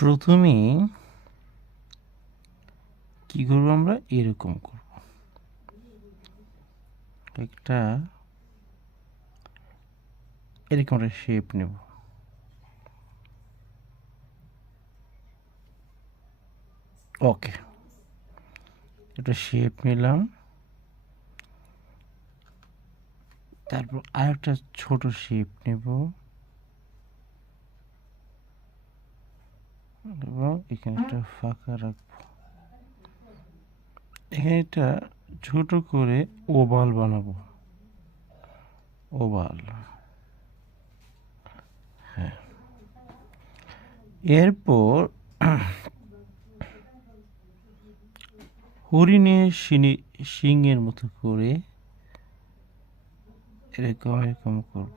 প্রথমে কি করব, আমরা এরকম করব, একটা এরকম একটা শেপ নেব। ওকে, একটা শেপ নিলাম। তারপর আরেকটা ছোট শেপ নেব এবং এখানে একটা ফাঁকা রাখবো। এখানে একটা ছোট করে ওভাল বানাবো। ওভাল, হ্যাঁ। এরপর হরিণের শিংয়ের মতো করে এরকম এরকম করব।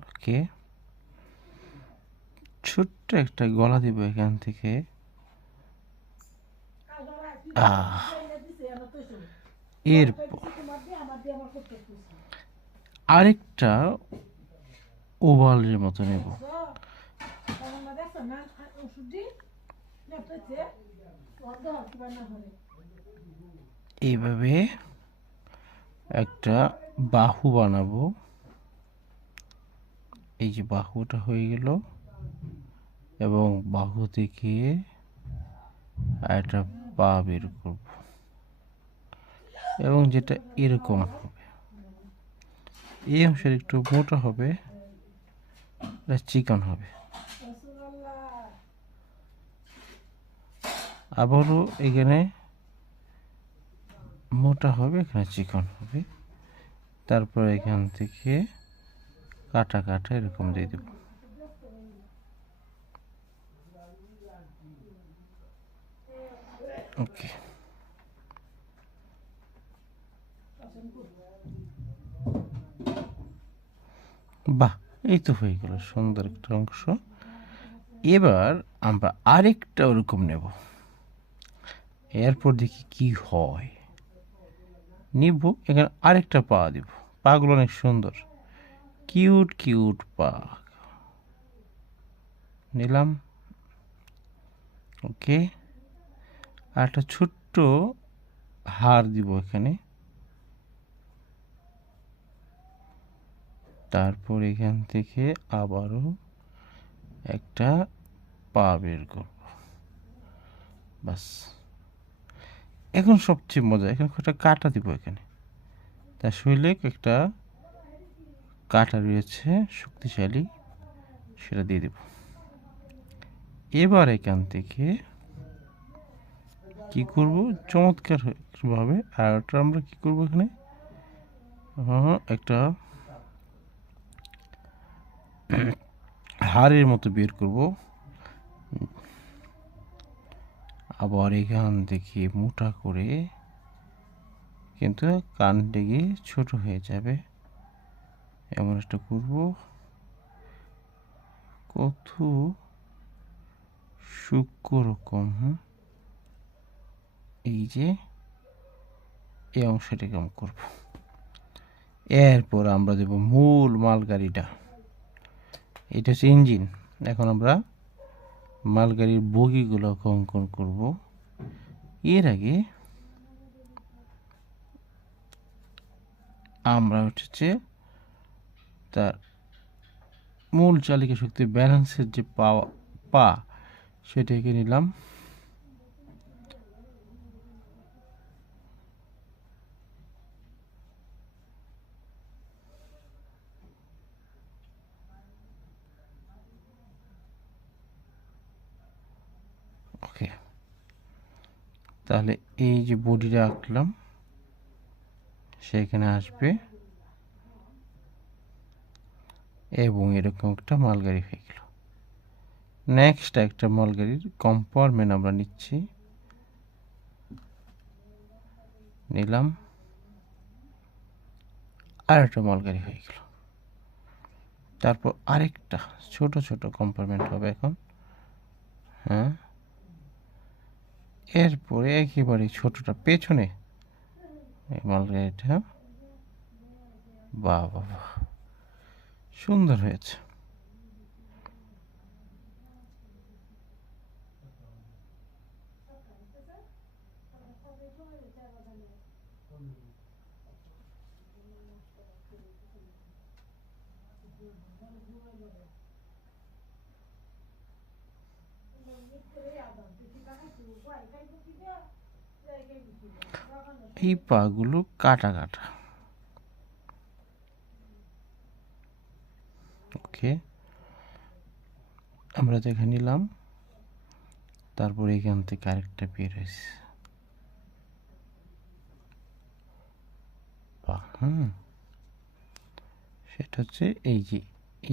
ওকে, ছোট্ট একটা গলা দিব এখান থেকে। এরপর আরেকটা ওভালের মতো নেব। এইভাবে একটা বাহু বানাবো। এই যে বাহুটা হয়ে গেল, এবং বাহু থেকে একটা পা বের করব, এবং যেটা এরকম হবে। এই অংশের একটু মোটা হবে, চিকন হবে। আবারও এখানে মোটা হবে, এখানে চিকন হবে। তারপর এখান থেকে কাটা কাটা এরকম দিয়ে দেব। ওকে, বাহ, এই তো হয়ে গেল সুন্দর একটা অংশ। এবার আমরা আরেকটা ওরকম নেব। এরপর দেখি কি হয়। নিব, এখানে আরেকটা পা দিব। পাগুলো অনেক সুন্দর, কিউট কিউট পা নিলাম। ওকে, আর একটা ছোট্ট হাড় দিব এখানে। তারপর এখান থেকে আবারও একটা পা বের করব। বাস, এখন সবচেয়ে মজা, এখানে একটা কাটা দিব এখানে। তার শরীরে একটা কাটা রয়েছে শক্তিশালী, সেটা দিয়ে দেব। এবার এখান থেকে কি করব, চমৎকার ভাবে আর আমরা কি করব, এখানে একটা হাড়ের মতো বের করব। আবার এখান থেকে মোটা করে, কিন্তু কানটা গিয়ে ছোট হয়ে যাবে, এমন একটা করব। কত সূক্ষ্ম রকম, এই যে এই অংশটা কেমন করব। এরপর আমরা দেব মূল মালগাড়িটা। এটা হচ্ছে ইঞ্জিন। এখন আমরা মালগাড়ির বগিগুলো অঙ্কন করব। এর আগে আমরা হচ্ছে তার মূল চালিকা শক্তি ব্যালেন্সের যে পা সেটাকে নিলাম। ওকে, তাহলে এই যে বডিটা আঁকলাম সেখানে আসবে, এবং এরকম একটা মালগাড়ি হয়ে গেল। নেক্সট একটা মালগাড়ির কম্পার্টমেন্ট আমরা নিচ্ছি, নিলাম, আর একটা মালগাড়ি হয়ে গেল। তারপর আরেকটা ছোট ছোট কম্পার্টমেন্ট হবে এখন। হ্যাঁ, এরপরে একেবারে ছোটটা পেছনে এই মালগাড়িটা, বাহ বাহ বাহ, সুন্দর হয়েছে। এই পাগুলো কাটা কাটা। ওকে, আমরা দেখে নিলাম। তারপরে এখান থেকে আরেকটা বের হয়েছে। সেটা হচ্ছে এই যে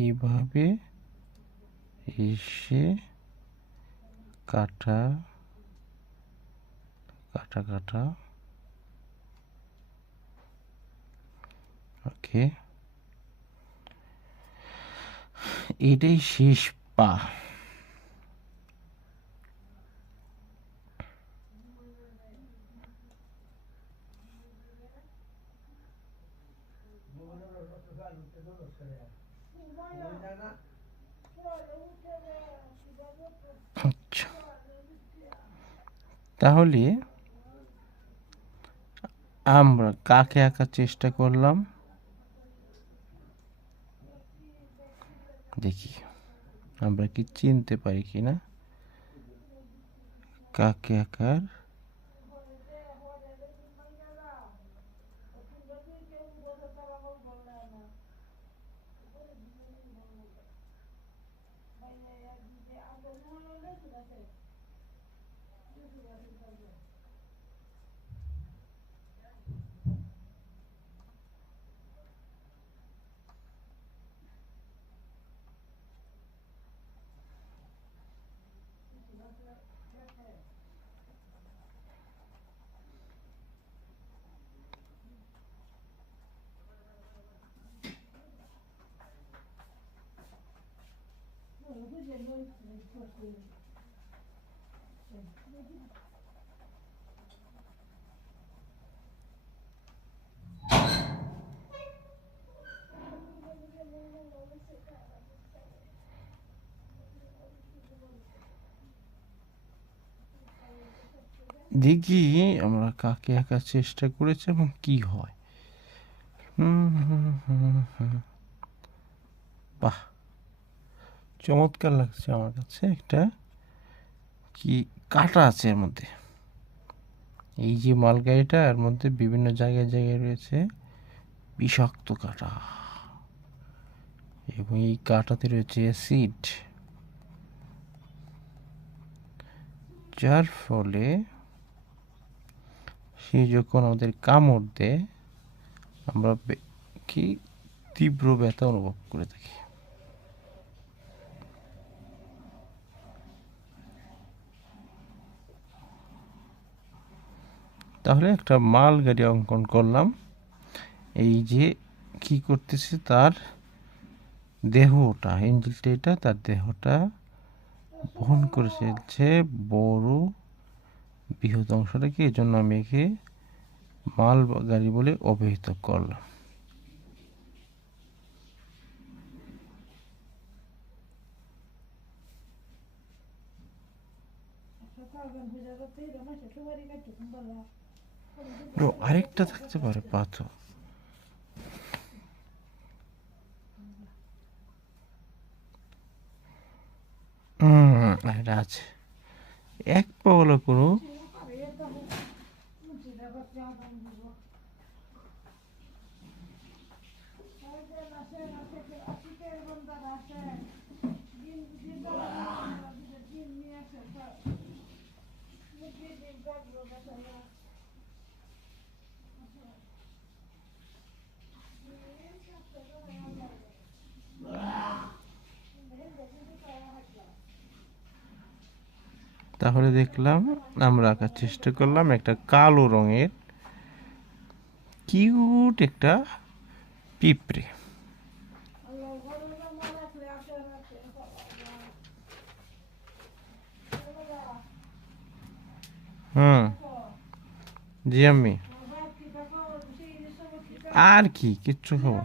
এইভাবে এসে কাটা কাটা কাটা। ওকে, এটাই শেষ পা। আচ্ছা, তাহলে আমরা কাকে আঁকার চেষ্টা করলাম, দেখি আমরা কি চিনতে পারি কিনা কাকে আঁকার। দেখি আমরা কাকে আঁকার চেষ্টা করেছি এবং কি হয়। বাহ, চমৎকার লাগছে আমার কাছে। একটা কি কাটা আছে এর মধ্যে, এই যে মালগাড়িটা এর মধ্যে বিভিন্ন জায়গায় জায়গায় রয়েছে বিষাক্ত কাটা, এবং এই কাটাতে রয়েছে অ্যাসিড, যার ফলে সে যখন আমাদের কামড় দেয় আমরা কি তীব্র ব্যথা অনুভব করে থাকি। তাহলে একটা মাল গাড়ি অঙ্কন করলাম। এই যে কি করতেছে, তার দেহটা, ইঞ্জিনটা এটা, তার দেহটা বহন করে চলছে বড় বৃহৎ অংশটাকে। এই জন্য আমি একে মাল গাড়ি বলে অভিহিত করলাম। আরেকটা থাকতে পারে পাথর। এটা আছে, এক পা বলে কোনো তাহলে দেখলাম আমরা আঁকার চেষ্টা করলাম একটা কালো রঙের কিউট একটা পিঁপড়ে। হুম, জি আমি আর কি কিচ্ছু খাবো।